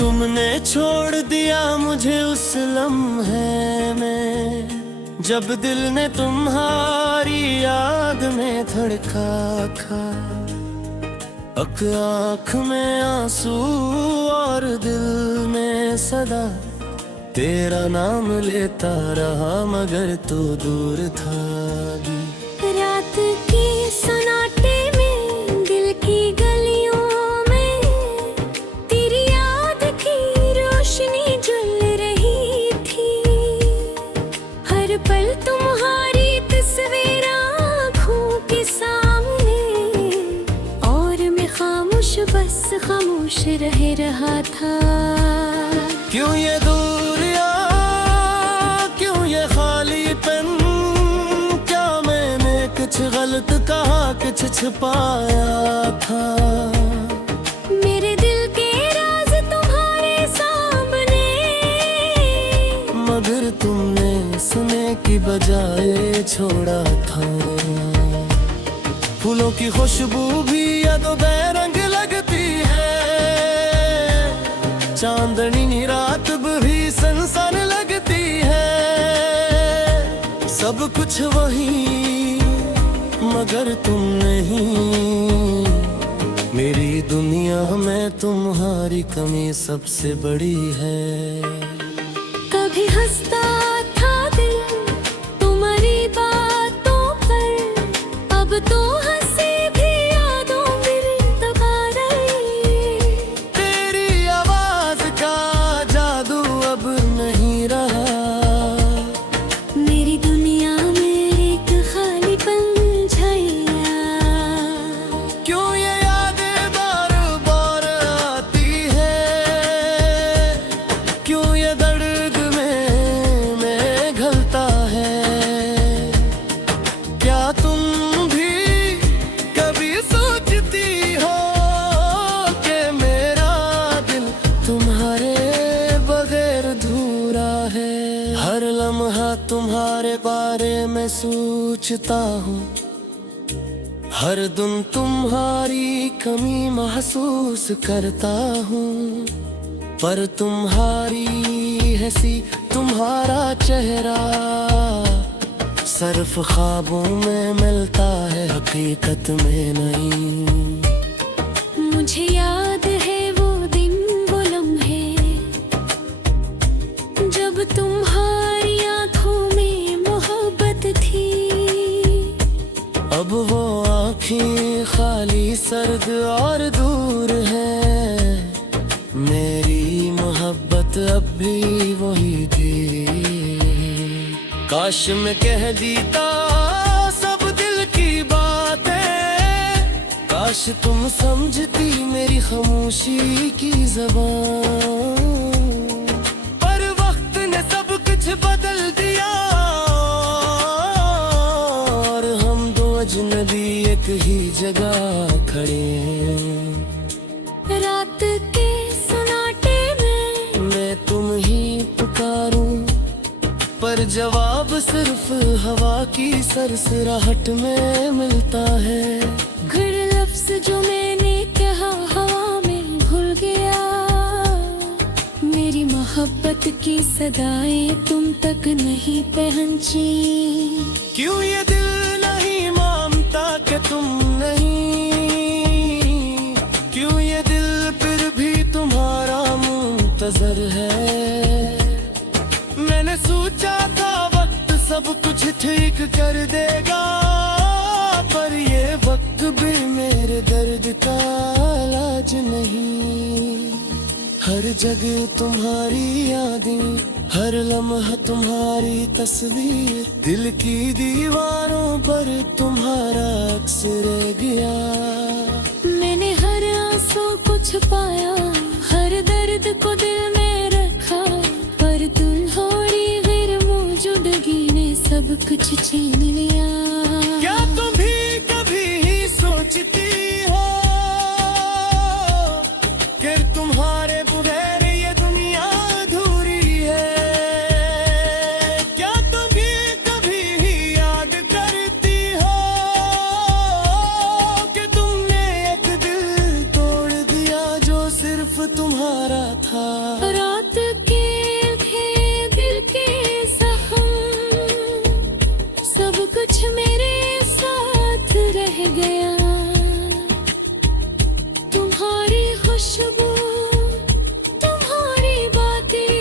तुमने छोड़ दिया मुझे उस लम्हे में, जब दिल ने तुम्हारी याद में धड़का था। आँख में आंसू और दिल में सदा तेरा नाम लेता रहा, मगर तू दूर था। रात की सन्नाटे में, दिल की गलियों में, तेरी याद की रोशनी जल रही थी। हर पल तुम्हारी तस्वीर आँखों के सामने, और मैं खामोश, बस खामोश रहा था। क्यों ये दूरियां, क्यों ये खालीपन, क्या मैंने कुछ गलत कहा, कुछ छुपाया था। मेरे दिल के राज तुम्हारे सामने, मगर तुमने सुनने की बजाय छोड़ा था। फूलों की खुशबू भी यादों बेरंग लगती है, चांदनी रात भी सनसन लगती है। सब कुछ वही मगर तुम नहीं, मेरी दुनिया में तुम्हारी कमी सबसे बड़ी है। कभी हंसता था दिल तुम्हारी बातों पर, अब तो हंसी भी यादों में दबा रही। तेरी आवाज का जादू अब नहीं रहा, मेरी दुनिया में एक खालीपन छाया। क्यों ये यादें बार बार आती है, क्यों ये दर्द में मैं घलता है। क्या तुम भी कभी सोचती हो कि मेरा दिल तुम्हारे बगैर अधूरा है। हर लम्हा तुम्हारे बारे में सोचता हूँ, हर दिन तुम्हारी कमी महसूस करता हूँ। पर तुम्हारी हंसी, तुम्हारा चेहरा सिर्फ ख्वाबों में मिलता है, हकीकत में नहीं। मुझे याद है वो दिन, वो लम्हे, जब तुम्हारी आँखों में मोहब्बत थी। अब वो आँखें खाली, सर्द और दूर है, मेरी मोहब्बत अब भी वही थी। काश मैं कह देता सब दिल की बातें, काश तुम समझती मेरी खामोशी की ज़बान। पर वक्त ने सब कुछ बदल दिया, और हम दो अजनबी एक ही जगह खड़े हैं। रात के सन्नाटे में, मैं तुम ही पुकारूं, पर जवाब सिर्फ हवा की सरसराहट में मिलता है। हर लफ्ज जो मैंने कहा हवा में भूल गया, मेरी मोहब्बत की सदाएं तुम तक नहीं पहुंची। क्यों ये दिल नहीं मानता कि तुम नहीं, क्यों ये दिल फिर भी तुम्हारा मुंतजर है। मैंने सोचा था वक्त सब कुछ ठीक कर देगा, पर ये वक्त भी मेरे दर्द का इलाज नहीं। हर जगह तुम्हारी यादें, हर लम्हा तुम्हारी तस्वीर, दिल की दीवारों पर तुम्हारा अक्स रह गया। मैंने हर आंसू को छुपाया, हर दर्द को दिल में रखा, पर तुम्हारी गैर मौजूदगी ने सब कुछ छीन लिया। क्या तुम भी कभी सोचती हो कि तुम्हारे बगैर ये दुनिया अधूरी है। क्या तुम भी कभी याद करती हो कि तुमने एक दिल तोड़ दिया, जो सिर्फ तुम्हारा तुम्हारा था। रात के थे दिल के जख्म, सब कुछ मेरे साथ रह गया। तुम्हारी खुशबू, तुम्हारी बातें,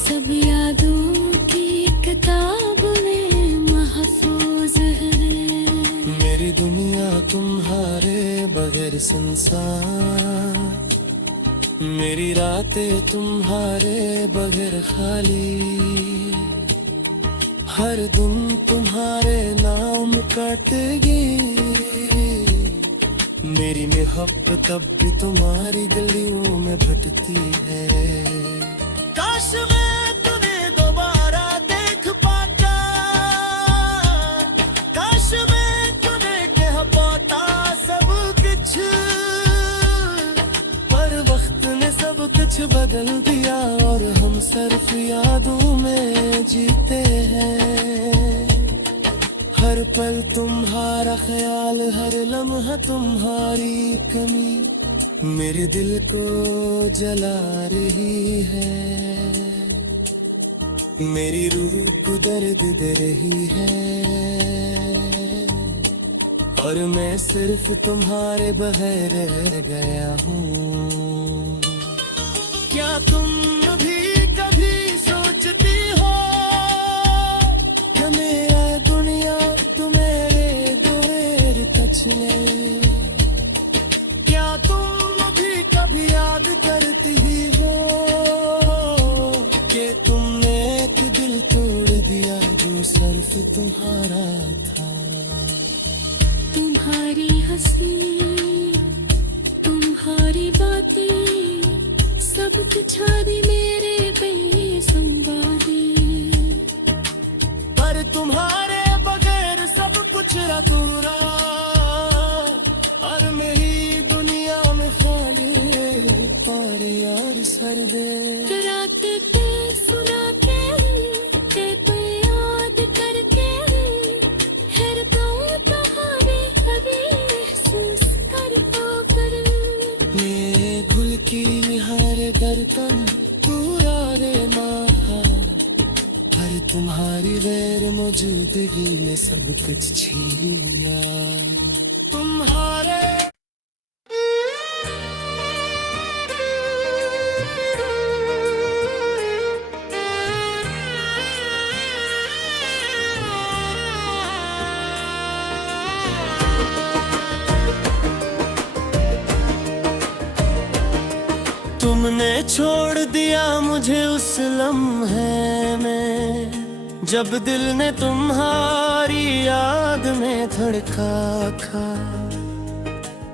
सब यादों की किताब में महफूज है। मेरी दुनिया तुम्हारे बगैर सुनसान, मेरी रातें तुम्हारे बगैर खाली। हर दिन तुम्हारे नाम कटेगी, मेरी मोहब्बत अब भी तुम्हारी गलियों में भटती है। काश मैं तुम्हें दोबारा देख पाता, काश मैं तुम्हें कह पाता सब कुछ, पर वक्त ने सब कुछ बदल दिया और हम सिर्फ यादों में जीते हैं। हर पल तुम्हारा ख्याल, हर लम्हा तुम्हारी कमी मेरे दिल को जला रही है। मेरी रूह को दर्द दे रही है और मैं सिर्फ तुम्हारे बगैर रह गया हूँ। क्या तुम भी कभी सोचती हो कि मेरा दुनिया तुम्हारे दूर कचले? क्या तुम भी कभी याद करती हो कि तुमने एक दिल तोड़ दिया जो सिर्फ तुम्हारा था? तुम्हारी हंसी, तुम्हारी बातें, सब कुछ आदि मेरे पे संवादी, पर तुम्हारे बगैर सब कुछ अधूरा और मेरी दुनिया में खाली पर यार सर दे। रात के सुना के पे याद करके हर गाँव कहानी कभी महसूस कर पाकर, मेरे घुल की हर धड़कन पूरा रे माहा, हर तुम्हारी गैर मौजूदगी में सब कुछ छीन लिया। तुम्हारे तुमने छोड़ दिया मुझे उस लम्हे में जब दिल ने तुम्हारी याद में धड़का था।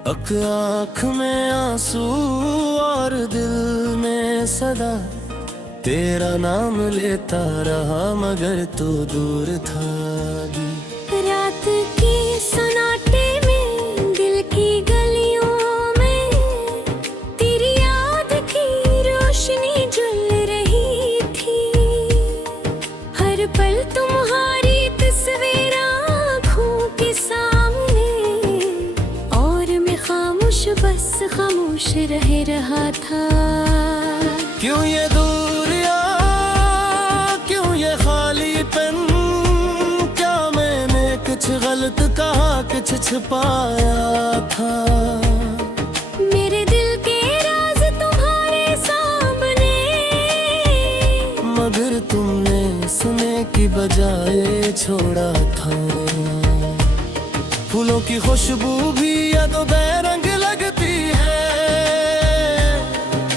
आँख में आंसू और दिल में सदा तेरा नाम लेता रहा मगर तू दूर था। रात की सन्नाटे में दिल की गलियों में तेरी याद की रोशनी जल रही थी। हर पल तुम्हारी तस्वीर आँखों के सामने और मैं खामोश बस खामोश रह रहा था। क्यों ये दूरियां, क्यों ये खालीपन, क्या मैंने कुछ गलत कहा कुछ छुपाया था? मेरे दिल के राज तुम्हारे सामने मगर तुमने सुने की बजाय छोड़ा था। फूलों की खुशबू भी यादों बेरंग लगती है,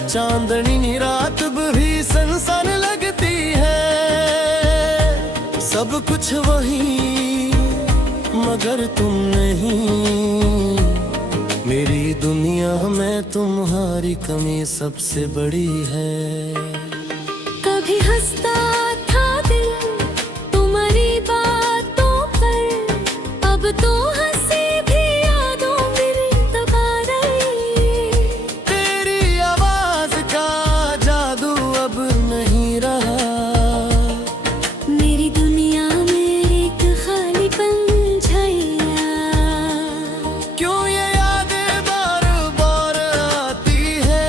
चांदनी रात भी सनसन लगती है। सब कुछ वही मगर तुम नहीं, मेरी दुनिया में तुम्हारी कमी सबसे बड़ी है। कभी हंसता था दिल तुम्हारी बातों पर, अब तो हंसी भी यादों में दबा रही। तेरी आवाज का जादू अब नहीं रहा, मेरी दुनिया में एक खालीपन छाया। क्यों ये यादें बार बार आती है,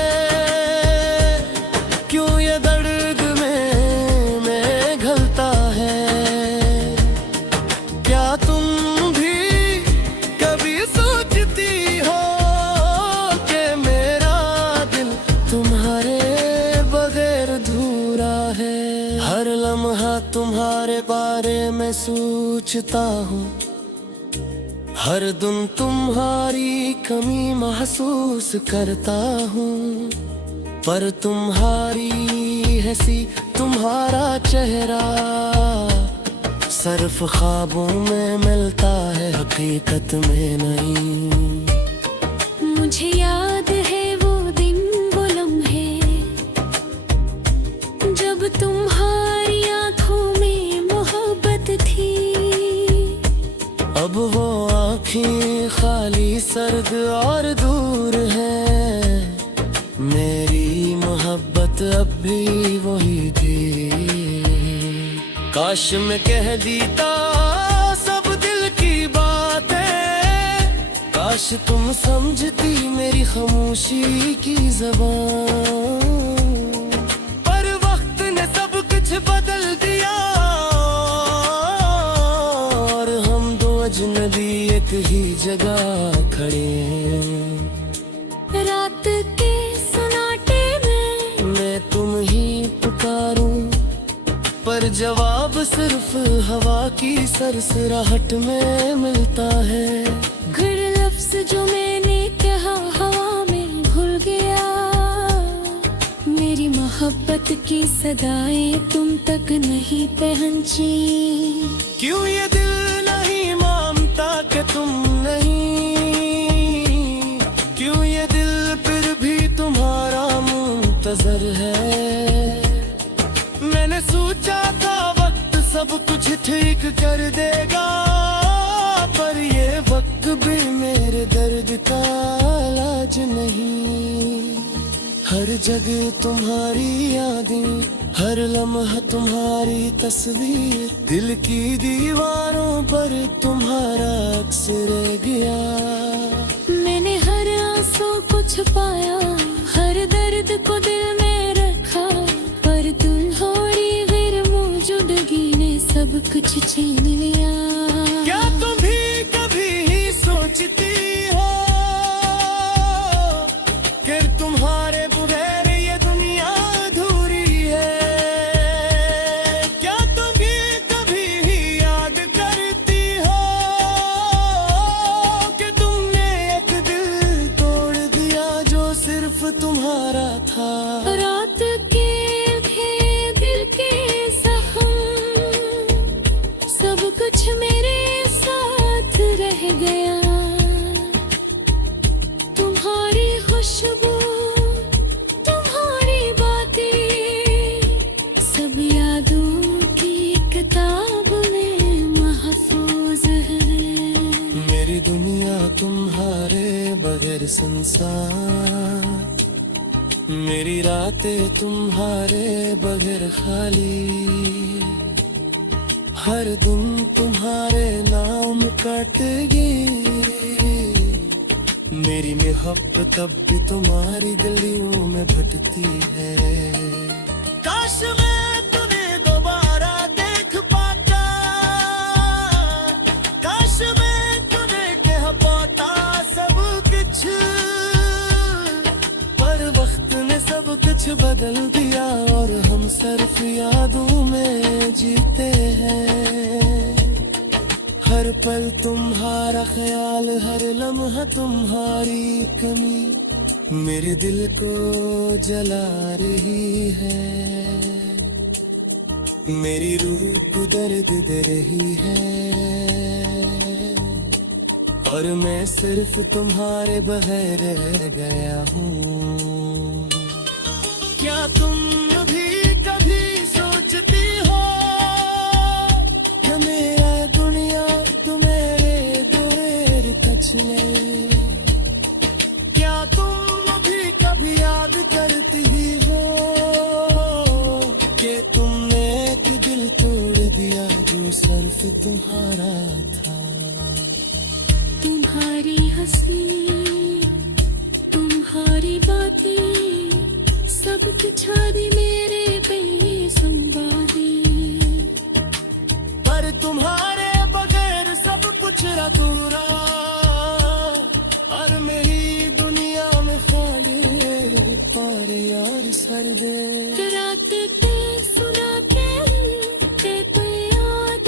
बारे में सोचता हूँ, हर दिन तुम्हारी कमी महसूस करता हूँ। पर तुम्हारी हंसी, तुम्हारा चेहरा सिर्फ ख्वाबों में मिलता है, हकीकत में नहीं। मुझे याद है वो दिन, वो लम्हे, जब तुम्हारी आंखों में मोहब्बत थी। अब वो आँखें खाली, सर्द और दूर है, मेरी मोहब्बत अब भी वही थी। काश मैं कह देता सब दिल की बातें, काश तुम समझती मेरी खामोशी की ज़बान। पर वक्त ने सब कुछ बदल दिया, और हम दो अजनबी एक ही जगह खड़े हैं। रात के सन्नाटे में मैं तुम ही पुकारूं, पर जवाब सिर्फ हवा की सरसराहट में मिलता है। घर लफ्ज़ जो मैंने कहा हवा में भूल गया, मेरी मोहब्बत की सदाएं तुम तक नहीं पहुंची। क्यों ये दिल नहीं मानता कि तुम नहीं, क्यों ये दिल फिर भी तुम्हारा मुंतज़र है। मैंने सोचा था वक्त सब कुछ ठीक कर देगा, पर ये वक्त भी मेरे दर्द का इलाज नहीं। हर जगह तुम्हारी यादें, हर लम्हा तुम्हारी तस्वीर, दिल की दीवारों पर तुम्हारा अक्स रह गया। मैंने हर आंसू को छुपाया, हर दर्द को दिल में रखा, पर तुम्हारी गैर मौजूदगी ने सब कुछ छीन लिया। क्या तुम भी कभी सोचती हो कि तुम्हारे बगैर ये दुनिया अधूरी है? क्या तुम भी कभी याद करती हो कि तुमने एक दिल तोड़ दिया जो सिर्फ तुम्हारा था? रात के दिल के जख्म, सब कुछ मेरे साथ रह गया। तुम्हारी खुशबू, तुम्हारी बातें, सब यादों की किताब में महफूज है। मेरी दुनिया तुम्हारे बगैर सुनसान, मेरी रातें तुम्हारे बगैर खाली। हर दिन तुम्हारे नाम कटेगी, मेरी मोहब्बत अब भी तुम्हारी गलियों में भटकती है। काश मैं तुम्हें दोबारा देख पाता, काश मैं तुम्हें कह पाता सब कुछ, पर वक्त ने सब कुछ बदल दिया, और हम सिर्फ यादों में जीते हैं। हर पल तुम्हारा ख्याल, हर लम्हा तुम्हारी कमी मेरे दिल को जला रही है। मेरी रूह को दर्द दे रही है, और मैं सिर्फ तुम्हारे बगैर रह गया हूँ। क्या तुम भी कभी सोचती हो कि मेरा दुनिया तुम्हारे दूर तछले? क्या तुम भी कभी याद करती हो कि तुमने एक दिल तोड़ दिया जो सिर्फ तुम्हारा था? तुम्हारी हंसी, तुम्हारी बातें, सब कुछ मेरे पे संवादी, पर तुम्हारे बगैर सब कुछ अधूरा, और मेरी दुनिया में खाली पर यार सर्दे। रात के सुना के तो याद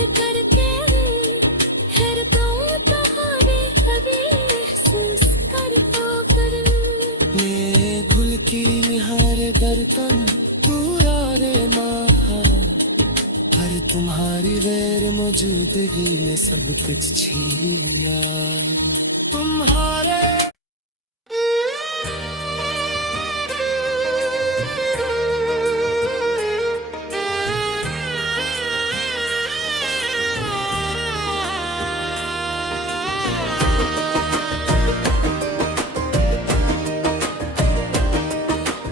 तन तू यारे नहा, पर तुम्हारी गैर मौजूदगी ने सब कुछ छीन लिया। तुम्हारे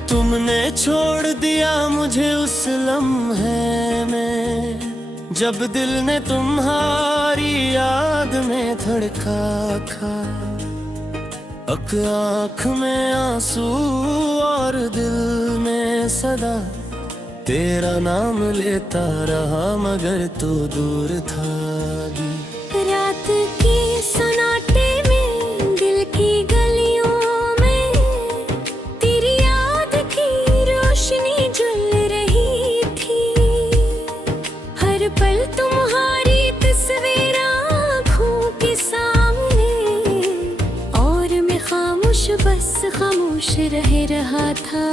तुमने छोड़ दिया मुझे उस लम्हे में, जब दिल ने तुम्हारी याद में धड़का था। आँख में आंसू और दिल में सदा तेरा नाम लेता रहा, मगर तू दूर था। रात की सन्नाटे में दिल की गलियों में तेरी याद की रोशनी जल रही थी। हर पल तुम्हारी तस्वीर आँखों के सामने, और मैं खामोश बस खामोश रह रहा था।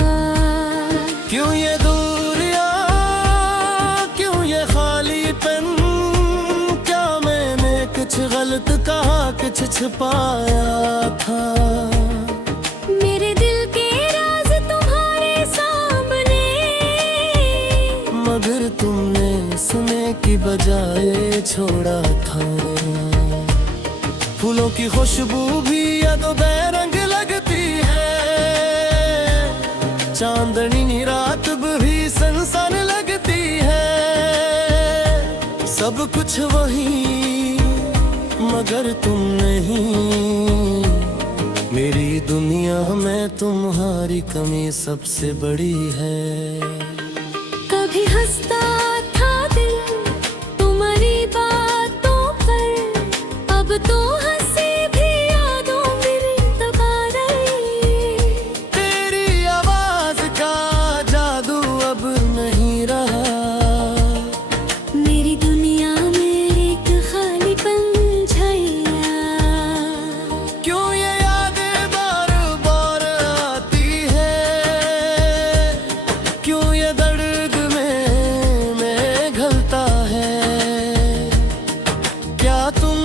क्यों ये दूरियां, क्यों ये खालीपन, क्या मैंने कुछ गलत कहा, कुछ छुपाया था। मेरे दिल के राज तुम्हारे सामने, मगर तुमने सुनने की बजाय छोड़ा था। फूलों की खुशबू भी यादों बेरंग लगती है, चांदनी रात भी सनसन लगती है। सब कुछ वही मगर तुम नहीं, मेरी दुनिया में तुम्हारी कमी सबसे बड़ी है। कभी हंसता था दिल तुम्हारी बातों पर, अब तो हंसी भी यादों में दबा रही। तेरी आवाज का जादू अब नहीं रहा, मेरी दुनिया में एक खालीपन छाया। क्यों ये यादें बार बार आती है, क्यों ये दर्द में घलता है। क्या तुम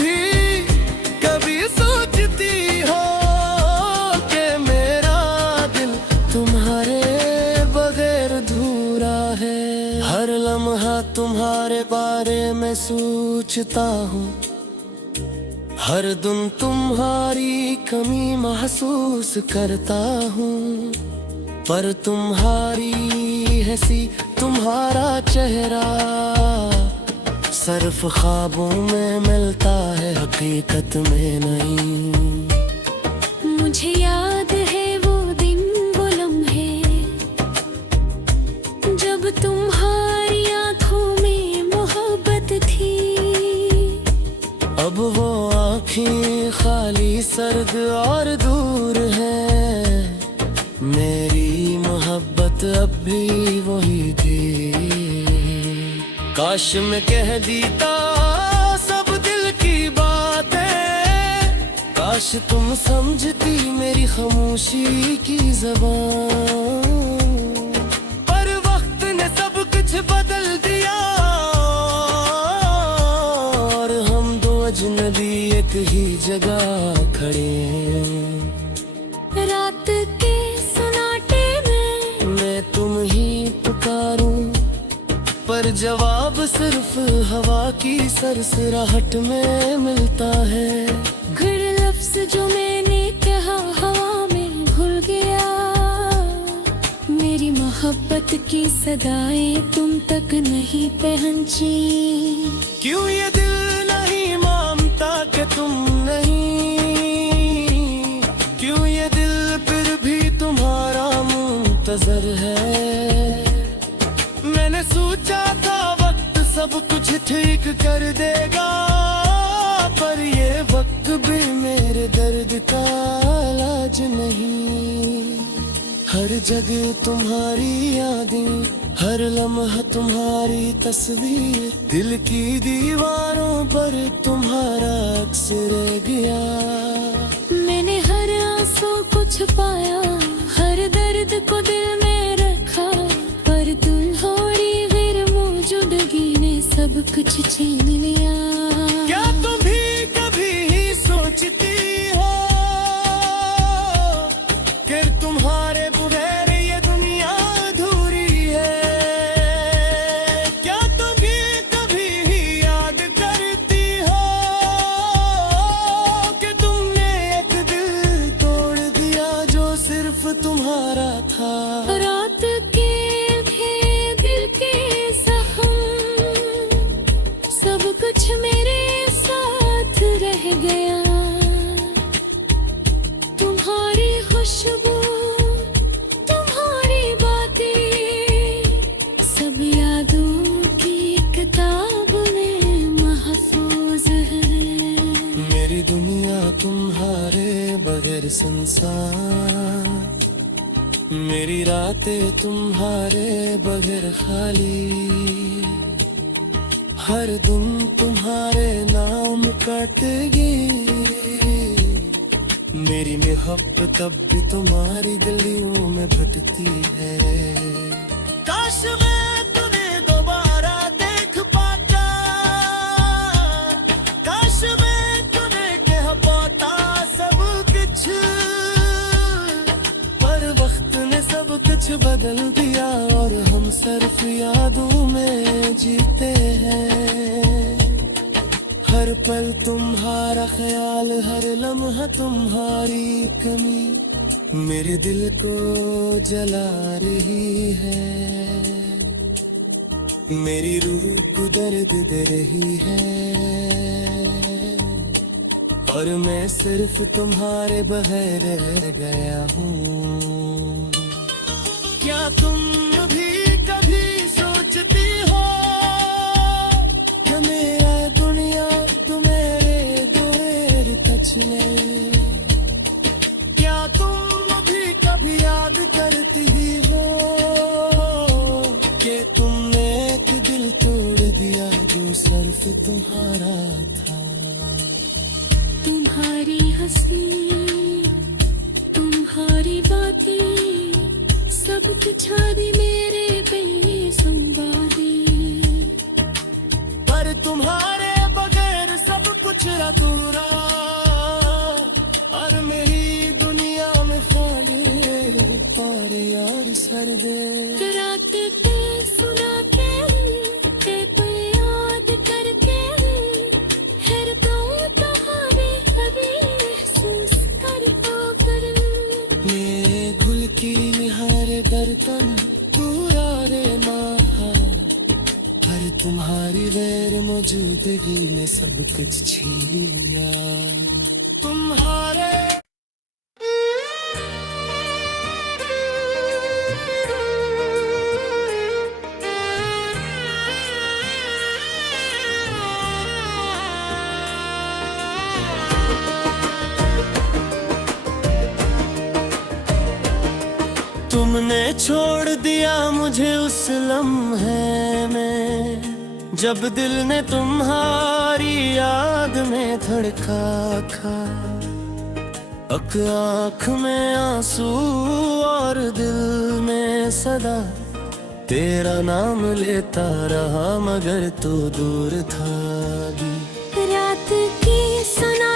भी कभी सोचती हो कि मेरा दिल तुम्हारे बगैर अधूरा है। हर लम्हा तुम्हारे बारे में सोचता हूँ, हर दिन तुम्हारी कमी महसूस करता हूँ। पर तुम्हारी हंसी, तुम्हारा चेहरा सिर्फ ख्वाबों में मिलता है, हकीकत में नहीं। मुझे याद है वो दिन वो लम्हे, जब तुम्हारी आंखों में मोहब्बत थी। अब वो आँखें खाली, सर्द और दूर है, मेरी मोहब्बत अब भी वही थी। काश मैं कह देता सब दिल की बातें, काश तुम समझती मेरी खामोशी की ज़बान। पर वक्त ने सब कुछ बदल दिया, और हम दो अजनबी एक ही जगह खड़े हैं। रात के सन्नाटे में मैं तुम ही पुकारूं, पर जवाब सिर्फ हवा की सरसराहट में मिलता है। हर लफ्ज जो मैंने कहा हवा में भूल गया, मेरी मोहब्बत की सदाएं तुम तक नहीं पहुंची। क्यों ये दिल नहीं मानता कि तुम नहीं, क्यों ये दिल फिर भी तुम्हारा मुंतजर है। मैंने सोचा था वक्त सब कुछ ठीक कर देगा, पर ये वक्त भी मेरे दर्द का इलाज नहीं। हर जगह तुम्हारी यादें, हर लम्हा तुम्हारी तस्वीर, दिल की दीवारों पर तुम्हारा अक्स रह गया। मैंने हर आंसू को छुपाया, हर दर्द को दिल में कुछ छीन लिया। क्या तुम भी कभी सोचती हो कि तुम्हारे बगैर ये दुनिया अधूरी है? क्या तुम भी कभी याद करती हो कि तुमने एक दिल तोड़ दिया जो सिर्फ तुम्हारा था? रात के थे दिल के जख्म, सब कुछ मेरे साथ रह गया। तुम्हारी खुशबू, तुम्हारी बातें, सब यादों की किताब में महफूज है। मेरी दुनिया तुम्हारे बगैर सुनसान, मेरी रातें तुम्हारे बगैर खाली। हर दिन तुम्हारे नाम कटेगी, मेरी मोहब्बत अब भी तुम्हारी गलियों में भटकती है। काश मैं तुम्हें दोबारा देख पाता, काश मैं तुम्हें कह पाता सब कुछ, पर वक्त ने सब कुछ बदल दिया और हम सिर्फ यादों में जीते हैं। हर पल तुम्हारा ख्याल, हर लम्हा तुम्हारी कमी मेरे दिल को जला रही है। मेरी रूह को दर्द दे रही है और मैं सिर्फ तुम्हारे बगैर रह गया हूँ। क्या तुम भी कभी सोचती हो कि मेरा दुनिया तुम्हारे दूर तछने? क्या तुम भी कभी याद करती हो कि तुमने एक दिल तोड़ दिया जो सिर्फ तुम्हारा था? तुम्हारी हंसी, तुम्हारी बातें, सब कुछ आदि मेरे बेसंवादी। पर तुम्हारे बगैर सब कुछ अधूरा और मेरी दुनिया में खाली तारे यार सर्दे। रात के सुना के तेरे याद करके, हर दम तुम्हारे अभी महसूस कर पाकर। मेरे गुल की हर बर्तन पूरा रे महा, पर तुम्हारी गैर मौजूदगी ने सब कुछ छीन लिया। तुम्हारे तुमने छोड़ दिया मुझे उस लम्हे में जब दिल ने तुम्हारी याद में धड़का था। आँख में आंसू और दिल में सदा तेरा नाम लेता रहा, मगर तो दूर था। रात की सना